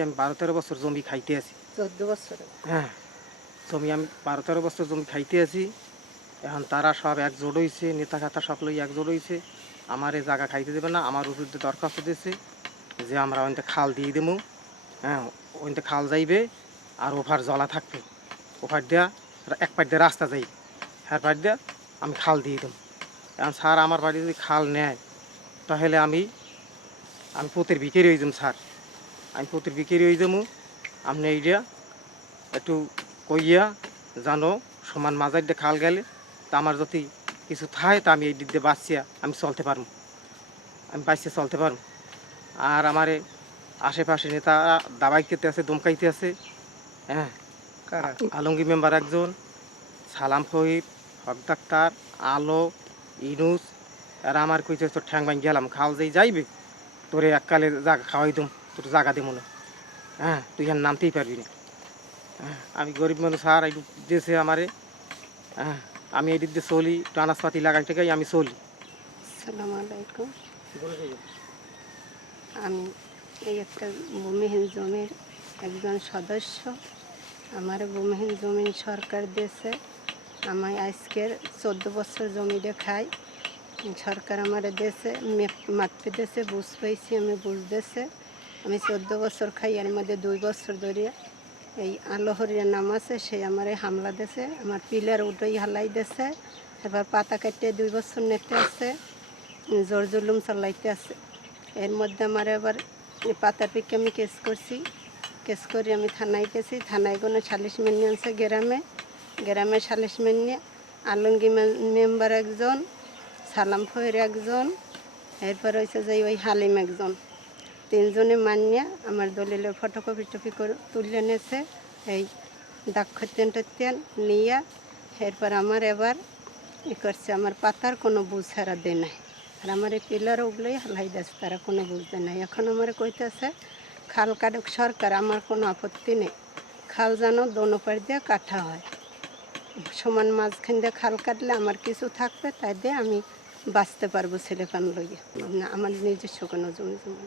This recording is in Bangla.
আমি 12-13 বছর জমি খাইতে আছি। 14 বছর। হ্যাঁ, জমি আমি 12-13 বছর জমি খাইতে আছি। এখন তারা সব একজোট হইছে, নেতা-খাতা সব লই একজোট হইছে। আমার এই জায়গা খাইতে দেবে না। আমার বিরুদ্ধে দরখাস্ত দিছে যে আমরা ওইতে খাল দিয়ে দেবো। হ্যাঁ, ওইতে খাল যাইবে আর ওভার জলা থাকবে। ওভার দিয়া এক পাশ দিয়ে রাস্তা যাইবে। হ্যাঁ পাশ দিয়া আমি খাল দিয়ে দেবো। এখন স্যার আমার বাড়ি যদি খাল নেয় তাহলে আমি প্রতির ভিখারি হয়ে যাবো স্যার। আমি প্রতির ভিখারি হয়ে যাবো। আপনি এইটা একটু কইয়া জানো সমান মাজার দিয়ে খাল গেলে তা আমার যদি কিছু থাকে তা আমি এই দিক দিয়ে বাঁচিয়া আমি চলতে পারবো, আমি বাঁচিয়ে চলতে পারবো। আর আমার আশেপাশে নেতারা দাবাই খেতে আছে, দমকাইতে আছে। হ্যাঁ, আলমগীর মেম্বার একজন, সালাম ফহিদ, হক ডাক্তার, আলো, ইনুস, এরা আমার কইতে তোর ঠ্যাং ভাঙ গেলাম খাল যেই যাইবে তোরে এককালে জায়গা খাওয়াই দম, তোর জায়গা দেবো না। হ্যাঁ, তুই এখানে নামতেই পারবি না। হ্যাঁ, আমি গরিব মানুষ আর একটু দিয়েছে আমারে। হ্যাঁ, আমি এই দিক দিয়ে চলি, আনাজপাতি লাগাই টাকাই আমি চলি। আসসালামু আলাইকুম। আমি এই একটা ভূমিহীন জমির একজন সদস্য। আমার ভূমিহীন জমি সরকার দিয়েছে। আমি আজকের 14 বছর জমিটা খাই। সরকার আমার দেশে মাতৃ দেশে বুঝ পাইছি, আমি বুঝ দেশে আমি 14 বছর খাই। এর মধ্যে 2 বছর ধরে এই আলোহরিয়া নাম আছে, সে আমার হামলা দিয়েছে, আমার পিলার উঠেই হালাই দিয়েছে। এবার পাতা কাটতে 2 বছর নিতে আছে, জোর জুলুম চালাইতে আছে। এর মধ্যে আমার এবার পাতার পিকে আমি কেস করছি। কেস করে আমি থানায় গেছি। থানায় কোনো সালিশ মেনে আনছে গ্রামে সালিশ মেনে আলমগীর মেম্বার একজন, সালাম ফয়ের একজন, এরপর হয়েছে যে ওই হালিম একজন, 3 জনে মানিয়া আমার দলিলে ফটোকপি টপি করে তুলে নিয়েছে। এই দাক্ষত্যেন টত্যেন নিয়ে এরপর আমার এবার করছে, আমার পাতার কোনো বুঝ হারা দেয় নাই। আর আমার এই পিলার ওগুলোই হালাই দিচ্ছে, তারা কোনো বুঝতে নাই। এখন আমার কইতেছে খাল কাটুক সরকার, আমার কোনো আপত্তি নেই। খাল যেন দোনো পাড় দিয়ে কাটা হয়, সমান মাঝখান দিয়ে খাল কাটলে আমার কিছু থাকবে, তাই দিয়ে আমি বাঁচতে পারবো ছেলেপান লইয়া। আমার নিজস্ব কোনো জমি জমি।